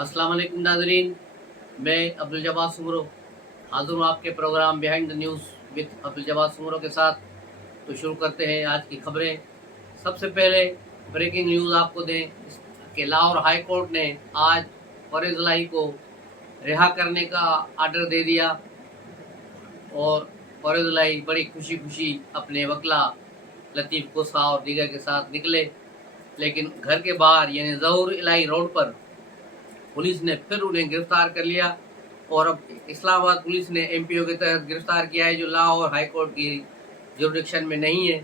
अस्सलाम वालेकुम नाज़रीन, मैं अब्दुल जब्बार सुमरो हाज़िर हूँ आपके programme behind the news with Abdul Jabbar Soomro के साथ। तो शुरू करते हैं आज की खबरें। सबसे पहले ब्रेकिंग न्यूज़ आपको दें कि लाहौर हाई कोर्ट ने आज परवेज़ इलाही को रिहा करने का आर्डर दे दिया और परवेज़ इलाही बड़ी खुशी खुशी अपने वकला लतीफ़ कोसा और दीगर के साथ निकले, लेकिन घर के बाहर यानी ज़हूर इलाही रोड पर पुलिस ने फिर उन्हें गिरफ्तार कर लिया। और अब इस्लामाबाद पुलिस ने एमपीओ के तहत गिरफ्तार किया है, जो लाहौर हाई कोर्ट की जुरिडिक्शन में नहीं है,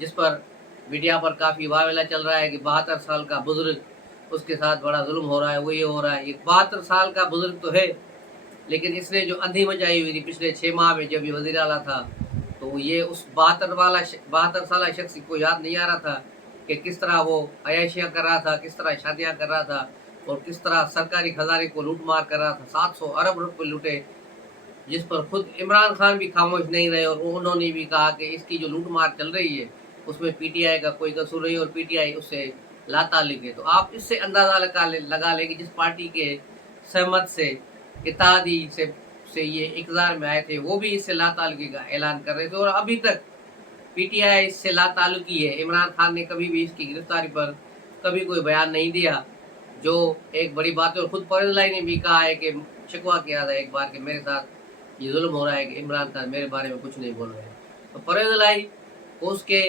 जिस पर मीडिया पर काफ़ी वावेला चल रहा है कि 72 साल का बुजुर्ग, उसके साथ बड़ा जुल्म हो रहा है, वो ये हो रहा है। ये 72 साल का बुजुर्ग तो है, लेकिन इसने जो अंधी मचाई हुई थी पिछले 6 माह में जब ये वज़ीर आला था, तो ये उस 72 साल शख्स को याद नहीं आ रहा था कि किस तरह वो अय्याशियाँ कर रहा था, किस तरह शादियाँ कर रहा था और किस तरह सरकारी खजाने को लूट मार कर रहा था। 700 अरब रुपए लूटे, जिस पर खुद इमरान खान भी खामोश नहीं रहे और उन्होंने भी कहा कि इसकी जो लूट मार चल रही है उसमें पीटीआई का कोई कसूर नहीं और पीटीआई उससे लाताल्लुक़ है। तो आप इससे अंदाज़ा लगा लें कि जिस पार्टी के सहमत से इत्तेहादी से ये इक़्तिदार में आए थे, वो भी इससे लाताल्लुक़ी का ऐलान कर रहे थे और अभी तक पीटीआई इससे लाताल्लुक़ी है। इमरान खान ने कभी भी इसकी गिरफ्तारी पर कभी कोई बयान नहीं दिया, जो एक बड़ी बात है। और खुद परवेज़ इलाही ने भी कहा है कि शिकवा किया था एक बार कि मेरे साथ ये जुल्म हो रहा है कि इमरान खान मेरे बारे में कुछ नहीं बोल रहे हैं। तो परवेज़ इलाही को उसके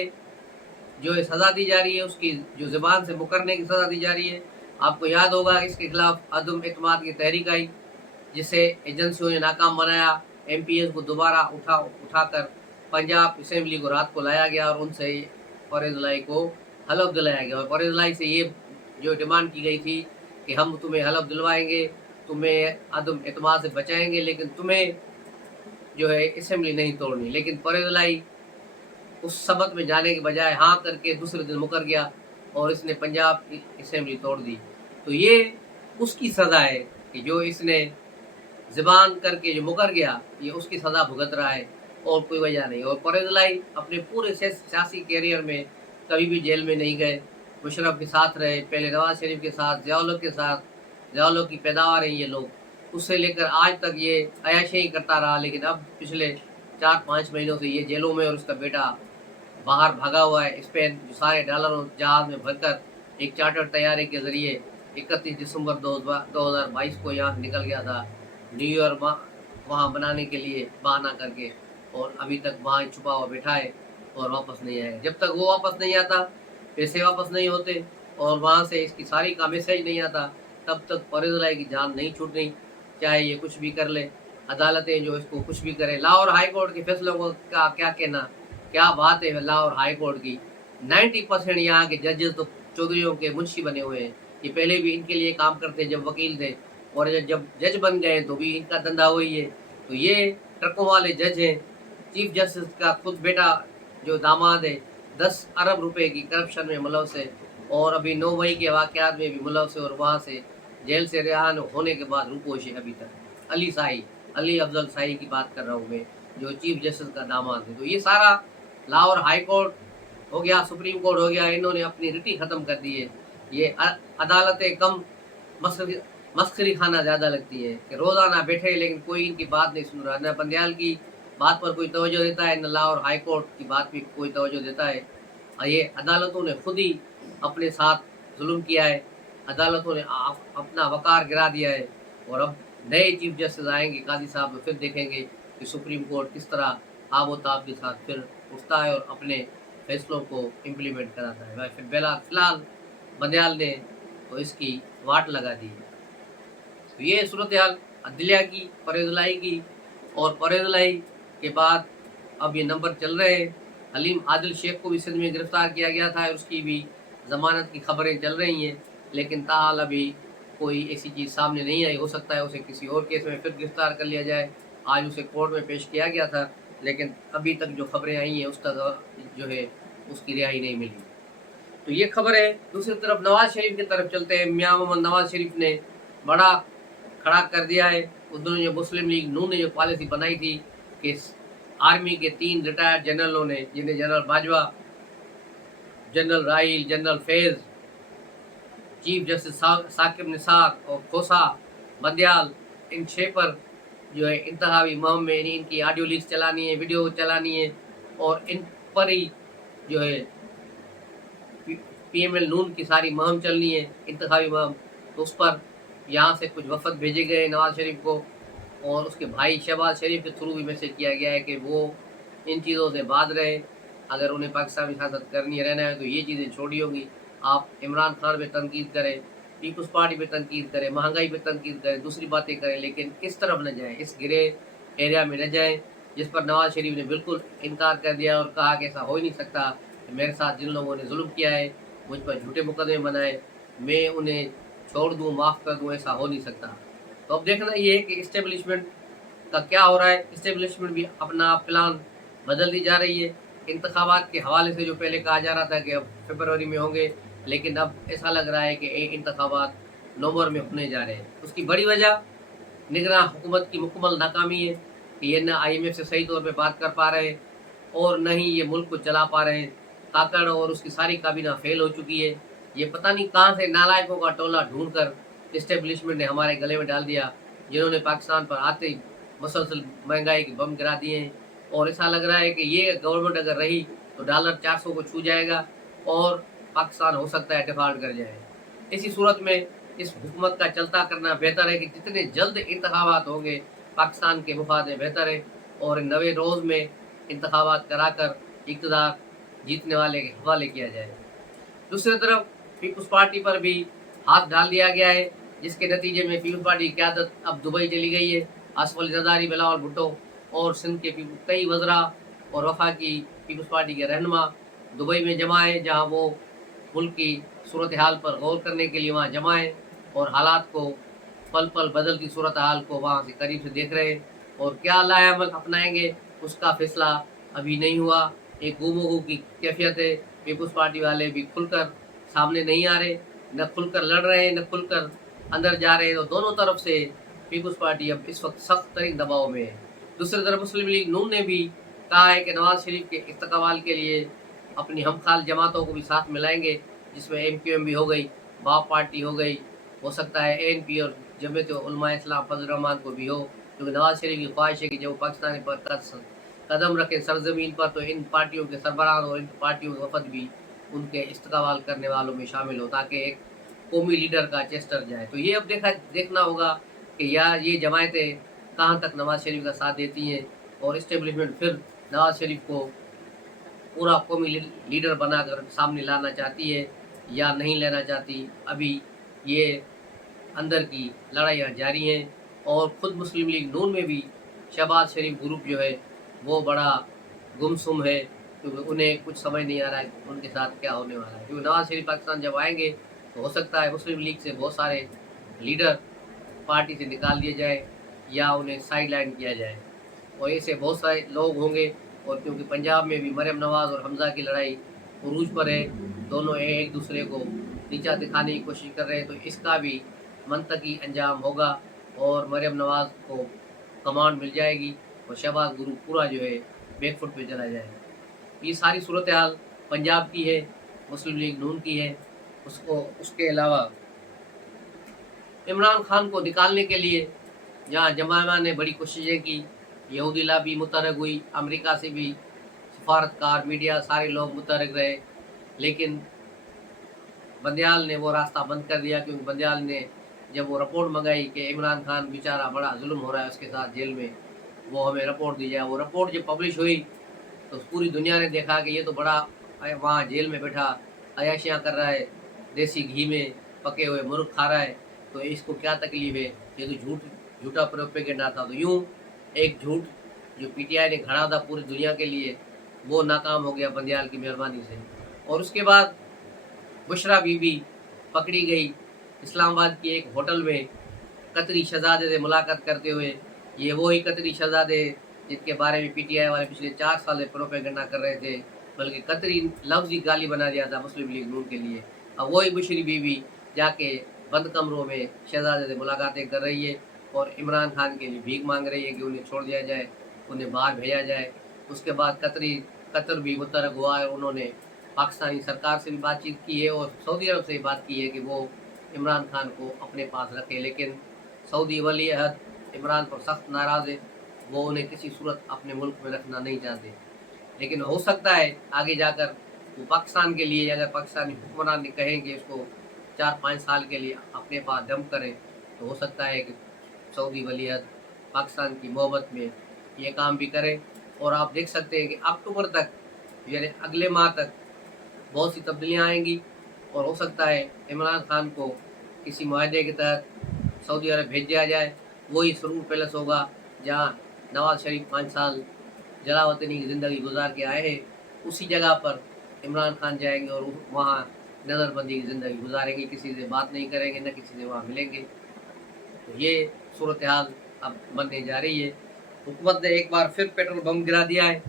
जो सज़ा दी जा रही है, उसकी जो ज़ुबान से मुकरने की सज़ा दी जा रही है। आपको याद होगा इसके खिलाफ अदम एतमाद की तहरीक आई, जिसे एजेंसियों ने नाकाम बनाया। एमपीएस को दोबारा उठाकर पंजाब असेंबली को रात को लाया गया और उनसे परवेज़ इलाही को हलफ दिलाया गया और परवेज़ इलाही से ये जो डिमांड की गई थी कि हम तुम्हें हलफ दिलवाएंगे, तुम्हें अदम एतमाद से बचाएंगे, लेकिन तुम्हें जो है असेंबली नहीं तोड़नी। लेकिन परवेज़ इलाही उस सबक में जाने के बजाय हाँ करके दूसरे दिन मुकर गया और इसने पंजाब असेंबली तोड़ दी। तो ये उसकी सज़ा है कि जो इसने ज़बान करके जो मुकर गया, ये उसकी सज़ा भुगत रहा है और कोई वजह नहीं। और परवेज़ इलाही अपने पूरे सियासी कैरियर में कभी भी जेल में नहीं गए, मुशर्रफ के साथ रहे, पहले नवाज शरीफ के साथ, ज़िया-उल-हक के साथ। ज़िया-उल-हक की पैदावार हैं ये लोग, उससे लेकर आज तक ये अय्याशी करता रहा। लेकिन अब पिछले 4-5 महीनों से ये जेलों में और उसका बेटा बाहर भागा हुआ है स्पेन, जो सारे डॉलरों जहाज में भरकर एक चार्टर तैयारी के ज़रिए 31 दिसंबर 2022 को यहाँ से निकल गया था न्यू ईयर वहाँ बनाने के लिए बहाना करके, और अभी तक वहाँ छुपा हुआ बैठा है और वापस नहीं आएगा। जब तक वो वापस नहीं आता, पैसे वापस नहीं होते और वहाँ से इसकी सारी का मैसेज नहीं आता, तब तक परवेज़ इलाही की जान नहीं छूटनी, चाहे ये कुछ भी कर ले। अदालतें जो इसको कुछ भी करें। लाहौर हाई कोर्ट के फैसलों को का क्या कहना, क्या बात है लाहौर हाई कोर्ट की। 90% यहाँ के जजेस तो चौधरियों के मुंशी बने हुए हैं। ये पहले भी इनके लिए काम करते जब वकील थे, और जब जज बन गए तो भी इनका धंधा वही है। तो ये ट्रकों वाले जज हैं। चीफ जस्टिस का खुद बेटा जो दामाद है 10 अरब रुपए की करप्शन में मुलव्वस है और अभी 9 मई के वाक़यात में भी मुलव्वस है और वहाँ से जेल से रिहा होने के बाद रुपोश है अभी तक। अली अफजल शाही की बात कर रहा हूँ मैं, जो चीफ जस्टिस का दामाद है। तो ये सारा लाहौर हाई कोर्ट हो गया, सुप्रीम कोर्ट हो गया, इन्होंने अपनी रिटी ख़त्म कर दी है। ये अदालतें कम मस्खरी खाना ज़्यादा लगती है कि रोज़ाना बैठे लेकिन कोई इनकी बात नहीं सुन रहा। न बंदयाल की बात पर कोई तवज्जो देता है, न लाहौर हाई कोर्ट की बात भी कोई तवज्जो देता है। और ये अदालतों ने खुद ही अपने साथ जुल्म किया है। अदालतों ने अपना वक़ार गिरा दिया है और अब नए चीफ जस्टिस आएंगे काजी साहब, फिर देखेंगे कि सुप्रीम कोर्ट किस तरह आबोताब के साथ फिर उठता है और अपने फैसलों को इम्प्लीमेंट कराता है। फिर फ़िलहाल बंदयाल ने तो इसकी वाट लगा दी है। तो ये सूरत हाल अदलिया की, परवेज़ इलाही की। और परवेज़ इलाही के बाद अब ये नंबर चल रहे हैं। हलीम आदिल शेख को भी सिंध में गिरफ्तार किया गया था और उसकी भी ज़मानत की खबरें चल रही हैं, लेकिन ताहाल अभी कोई ऐसी चीज़ सामने नहीं आई। हो सकता है उसे किसी और केस में फिर गिरफ्तार कर लिया जाए। आज उसे कोर्ट में पेश किया गया था, लेकिन अभी तक जो खबरें आई हैं उस तक जो है उसकी रिहाई नहीं मिली। तो ये खबर है। दूसरी तरफ नवाज शरीफ की तरफ चलते हैं। मियाँ मोहम्मद नवाज शरीफ ने बड़ा खड़ा कर दिया है। उन्होंने जो मुस्लिम लीग नून ने जो पॉलिसी बनाई थी कि आर्मी के 3 रिटायर्ड जनरलों ने, जिन्हें जनरल बाजवा, जनरल राहील, जनरल फैज़ चीफ जस्टिस साकिब निसार और खोसा बंदयाल, इन 6 पर जो है इंतहावी मुहिम में इनकी ऑडियो लीक्स चलानी है, वीडियो चलानी है और इन पर ही जो है पीएमएल नून की सारी मुहिम चलनी है, इंतखाबी मुहिम। तो उस पर यहाँ से कुछ वफद भेजे गए नवाज शरीफ को, और उसके भाई शहबाज शरीफ के थ्रू भी मैसेज किया गया है कि वो इन चीज़ों से बाज रहे। अगर उन्हें पाकिस्तान की सियासत करनी है, रहना है, तो ये चीज़ें छोड़ी होगी। आप इमरान खान पे तनकीद करें, पीपल्स पार्टी पे तनकीद करें, महंगाई पे तनकीद करें, दूसरी बातें करें, लेकिन इस तरफ न जाएं, इस घिरे एरिया में न जाएं जिस पर नवाज शरीफ ने बिल्कुल इनकार कर दिया और कहा कि ऐसा हो ही नहीं सकता। मेरे साथ जिन लोगों ने जुल्म किया है, मुझ पर झूठे मुकदमे बनाए, मैं उन्हें छोड़ दूँ, माफ़ कर दूँ, ऐसा हो नहीं सकता। तो अब देखना ये है कि इस्टेब्लिशमेंट का क्या हो रहा है। इस्टेब्लिशमेंट भी अपना प्लान बदल दी जा रही है। इंतखाबात के हवाले से जो पहले कहा जा रहा था कि अब फरवरी में होंगे, लेकिन अब ऐसा लग रहा है कि इंतखाबात नवंबर में होने जा रहे हैं। उसकी बड़ी वजह निगरान हुकूमत की मुकम्मल नाकामी है कि ये न IMF से सही तौर पे बात कर पा रहे हैं और न ही ये मुल्क को चला पा रहे हैं। काकड़ और उसकी सारी काबीना फेल हो चुकी है। ये पता नहीं कहाँ से नालायकों का टोला ढूंढ कर इस्टेब्लिशमेंट ने हमारे गले में डाल दिया, जिन्होंने पाकिस्तान पर आते ही मुसलसल महंगाई के बम गिरा दिए हैं। और ऐसा लग रहा है कि ये गवर्नमेंट अगर रही तो डॉलर 400 को छू जाएगा और पाकिस्तान हो सकता है डिफॉल्ट कर जाए। इसी सूरत में इस हुकूमत का चलता करना बेहतर है कि जितने जल्द इंतखाबात होंगे पाकिस्तान के मुफाद में बेहतर है, और नवे रोज़ में इंतखाबात कराकर इक़्तिदार जीतने वाले के हवाले किया जाए। दूसरी तरफ पीपल्स पार्टी पर भी हाथ डाल दिया गया है, जिसके नतीजे में पीपल्स पार्टी की क़यादत अब दुबई चली गई है। आसिफ अली ज़रदारी, बिलावल भुट्टो और सिंध के कई वज़रा और वफाकी पीपल्स पार्टी के रहनुमा दुबई में जमा है, जहाँ वो मुल्क की सूरत हाल पर गौर करने के लिए वहाँ जमा है और हालात को पल पल बदलती सूरत हाल को वहाँ से करीब से देख रहे हैं। और क्या लाएअमल अपनाएंगे उसका फैसला अभी नहीं हुआ। एक गुमगू की कैफियत है। पीपल्स पार्टी वाले भी खुलकर सामने नहीं आ रहे, न खुलकर लड़ रहे हैं, न खुलकर अंदर जा रहे हैं। तो दोनों तरफ से पीपल्स पार्टी अब इस वक्त सख्त तरीन दबाव में है। दूसरी तरफ मुस्लिम लीग नून ने भी कहा है कि नवाज शरीफ के इस्तकबाल के लिए अपनी हमखाल जमातों को भी साथ मिलाएंगे, जिसमें MQM भी हो गई, बाप पार्टी हो गई, हो सकता है ANP और जमीयत उलमा इस्लाम फजल रहमान को भी हो, क्योंकि नवाज शरीफ की ख्वाहिश है कि जब वो पाकिस्तान पर कदम रखें सरजमीन पर, तो इन पार्टियों के सरबराह और इन पार्टियों के वफद भी उनके इस्तकबाल करने वालों में शामिल हो, ताकि एक कौमी लीडर का चेस्टर जाए। तो ये अब देखना होगा कि यार ये जमायतें कहाँ तक नवाज शरीफ का साथ देती हैं और इस्टेब्लिशमेंट फिर नवाज शरीफ को पूरा कौमी लीडर बनाकर सामने लाना चाहती है या नहीं लेना चाहती। अभी ये अंदर की लड़ाइयाँ जारी हैं और ख़ुद मुस्लिम लीग नून में भी शहबाज शरीफ ग्रुप जो है वो बड़ा गुमसुम है, क्योंकि उन्हें कुछ समझ नहीं आ रहा है उनके साथ क्या होने वाला है। क्योंकि नवाज शरीफ पाकिस्तान जब आएंगे तो हो सकता है मुस्लिम लीग से बहुत सारे लीडर पार्टी से निकाल दिए जाए या उन्हें साइड लाइन किया जाए, और ऐसे बहुत सारे लोग होंगे। और क्योंकि पंजाब में भी मरियम नवाज़ और हमज़ा की लड़ाई उरूज पर है, दोनों एक दूसरे को नीचा दिखाने की कोशिश कर रहे हैं, तो इसका भी मंतकी अंजाम होगा और मरियम नवाज़ को कमांड मिल जाएगी और शहबाज ग्रुप पूरा जो है बैकफुट पे चला जाएगा। ये सारी सूरत हाल पंजाब की है, मुस्लिम लीग नून की है। उसके अलावा इमरान खान को निकालने के लिए जहाँ जमाना ने बड़ी कोशिशें की, यहूदी लाबी मुतहरक हुई, अमेरिका से भी सफारतकार, मीडिया, सारे लोग मुतहरक रहे, लेकिन बंदयाल ने वो रास्ता बंद कर दिया। क्योंकि बंदयाल ने जब वो रिपोर्ट मंगाई कि इमरान खान बेचारा बड़ा जुल्म हो रहा है उसके साथ जेल में, वो हमें रिपोर्ट दी जाए, वो रिपोर्ट जब पब्लिश हुई तो पूरी दुनिया ने देखा कि ये तो बड़ा वहाँ जेल में बैठा अयाशियाँ कर रहा है, देसी घी में पके हुए मुर्ग खा रहा है, तो इसको क्या तकलीफ है, ये तो झूठा प्रोपेगेंडा था। तो यूँ एक झूठ जो PTI ने खड़ा था पूरी दुनिया के लिए, वो नाकाम हो गया बंदयाल की मेहरबानी से। और उसके बाद बुशरा बीबी पकड़ी गई इस्लामाबाद की एक होटल में कतरी शहजादे से मुलाकात करते हुए। ये वही कतरी शहजादे जिनके बारे में PTI वाले पिछले 4 साल से प्रोपेगेंडा कर रहे थे, बल्कि कतरी लफ्ज़ ही गाली बना दिया था मुस्लिम लीग नून के लिए। अब वही बुशरी बीबी जाके बंद कमरों में शहजादे से मुलाकातें कर रही है और इमरान खान के लिए भीख मांग रही है कि उन्हें छोड़ दिया जाए, उन्हें बाहर भेजा जाए। उसके बाद कतर भी मुतहरक हुआ है, उन्होंने पाकिस्तानी सरकार से भी बातचीत की है और सऊदी अरब से भी बात की है कि वो इमरान खान को अपने पास रखे, लेकिन सऊदी वली अहद इमरान पर सख्त नाराज़ है, वो उन्हें किसी सूरत अपने मुल्क में रखना नहीं चाहते। लेकिन हो सकता है आगे जाकर वो पाकिस्तान के लिए, अगर पाकिस्तानी हुक्मरान कहें कि इसको 4-5 साल के लिए अपने पास डंप करें, तो हो सकता है कि सऊदी वली अहद पाकिस्तान की मोहब्बत में ये काम भी करें। और आप देख सकते हैं कि अक्टूबर तक, यानी अगले माह तक बहुत सी तब्दीलियाँ आएंगी, और हो सकता है इमरान खान को किसी माहदे के तहत सऊदी अरब भेज दिया जाए। वही सुरूर पैलेस होगा जहाँ नवाज शरीफ 5 साल जलावतनी की ज़िंदगी गुजार के आए हैं, उसी जगह पर इमरान खान जाएंगे और वहाँ नज़रबंदी की ज़िंदगी गुजारेंगे, किसी से बात नहीं करेंगे, न किसी से वहाँ मिलेंगे। तो ये सूरत हाल अब बनने जा रही है। हुकूमत ने एक बार फिर पेट्रोल बम गिरा दिया है।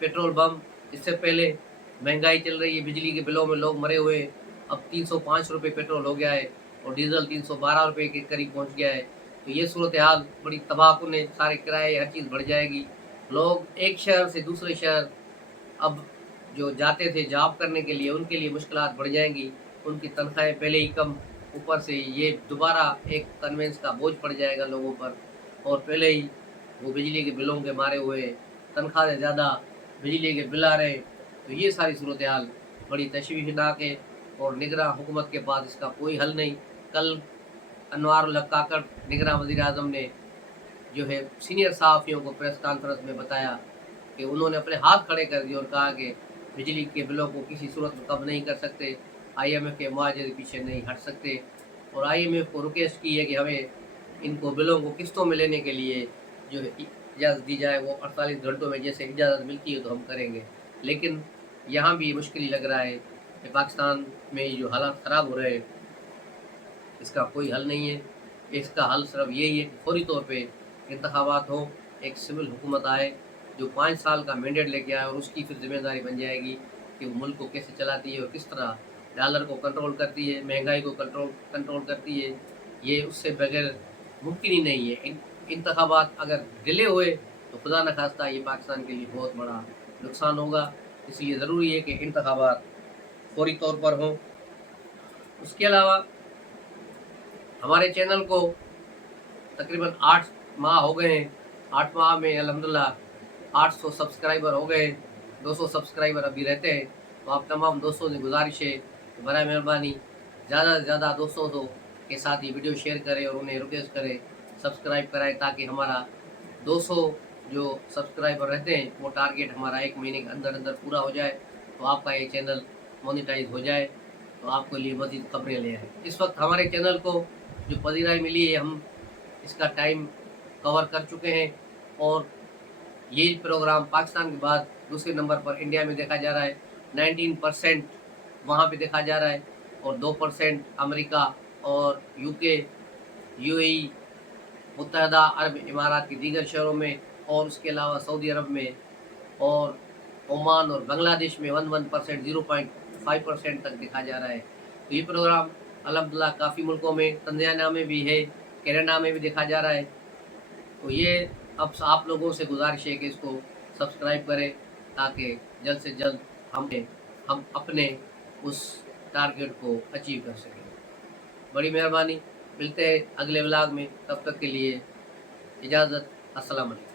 पेट्रोल बम, इससे पहले महंगाई चल रही है, बिजली के बिलों में लोग मरे हुए हैं। अब 305 रुपये पेट्रोल हो गया है और डीजल 312 रुपये के करीब पहुंच गया है। तो ये सूरत हाल बड़ी तबाहकुन है, सारे किराए हर चीज़ बढ़ जाएगी। लोग एक शहर से दूसरे शहर अब जो जाते थे जॉब करने के लिए, उनके लिए मुश्किलात बढ़ जाएंगी। उनकी तनख्वाहें पहले ही कम, ऊपर से ये दोबारा एक कन्वेंस का बोझ पड़ जाएगा लोगों पर, और पहले ही वो बिजली के बिलों के मारे हुए, तनख्वाह से ज़्यादा बिजली के बिल आ रहे। तो ये सारी सूरत हाल बड़ी तशवीशनाक है और निगरां हुकूमत के पास इसका कोई हल नहीं। कल अनवार उल हक काकड़ निगरां वज़ीर आज़म ने जो है सीनियर सहाफ़ियों को प्रेस कॉन्फ्रेंस में बताया कि उन्होंने अपने हाथ खड़े कर दिए और कहा कि बिजली के बिलों को किसी सूरत में कम नहीं कर सकते, IMF के मुआवजे के पीछे नहीं हट सकते। और IMF को रिक्वेस्ट की है कि हमें इनको बिलों को किस्तों में लेने के लिए जो है इजाज़त दी जाए। वो 48 घंटों में जैसे इजाज़त मिलती है तो हम करेंगे। लेकिन यहाँ भी मुश्किल ही लग रहा है कि पाकिस्तान में जो हालात ख़राब हो रहे हैं, इसका कोई हल नहीं है। इसका हल सिर्फ यही है कि फौरी तौर पे इंतखाबात हो, एक सिविल हुकूमत आए जो 5 साल का मैंडेट लेके आए, और उसकी फिर जिम्मेदारी बन जाएगी कि वो मुल्क को कैसे चलाती है और किस तरह डॉलर को कंट्रोल करती है, महंगाई को कंट्रोल करती है। ये उससे बगैर मुमकिन ही नहीं है। इंतखाबात अगर डिले हुए तो खुदा न खास्ता ये पाकिस्तान के लिए बहुत बड़ा नुकसान होगा। इसलिए ज़रूरी है कि इंतखाबात फौरी तौर पर हों। उसके अलावा हमारे चैनल को तकरीबन 8 माह हो गए हैं। 8 माह में अल्हम्दुलिल्लाह 800 सब्सक्राइबर हो गए, 200 सब्सक्राइबर अभी रहते हैं। तो आप तमाम दोस्तों से गुजारिश है कि बराए मेहरबानी ज़्यादा से ज़्यादा दोस्तों के साथ ये वीडियो शेयर करें और उन्हें रिक्वेस्ट करें, सब्सक्राइब कराएं, ताकि हमारा 200 जो सब्सक्राइबर रहते हैं वो टारगेट हमारा 1 महीने के अंदर अंदर पूरा हो जाए, तो आपका ये चैनल मोनेटाइज हो जाए, तो आपके लिए मज़ीद खबरें ले आए। इस वक्त हमारे चैनल को जो पजीराई मिली है, हम इसका टाइम कवर कर चुके हैं, और ये प्रोग्राम पाकिस्तान के बाद दूसरे नंबर पर इंडिया में देखा जा रहा है। 19% वहाँ पे देखा जा रहा है, और 2% अमेरिका और UK, UAE, मुत्तहदा अरब इमारात के दीगर शहरों में, और उसके अलावा सऊदी अरब में और ओमान और बांग्लादेश में 11%, 0.5% तक देखा जा रहा है। तो ये प्रोग्राम अल्हम्दुलिल्लाह काफ़ी मुल्कों में, तंजानिया में भी है, कनाडा में भी देखा जा रहा है। तो ये अब आप लोगों से गुजारिश है कि इसको सब्सक्राइब करें, ताकि जल्द से जल्द हम अपने उस टारगेट को अचीव कर सकें। बड़ी मेहरबानी, मिलते हैं अगले व्लॉग में, तब तक के लिए इजाज़त, अस्सलाम वालेकुम।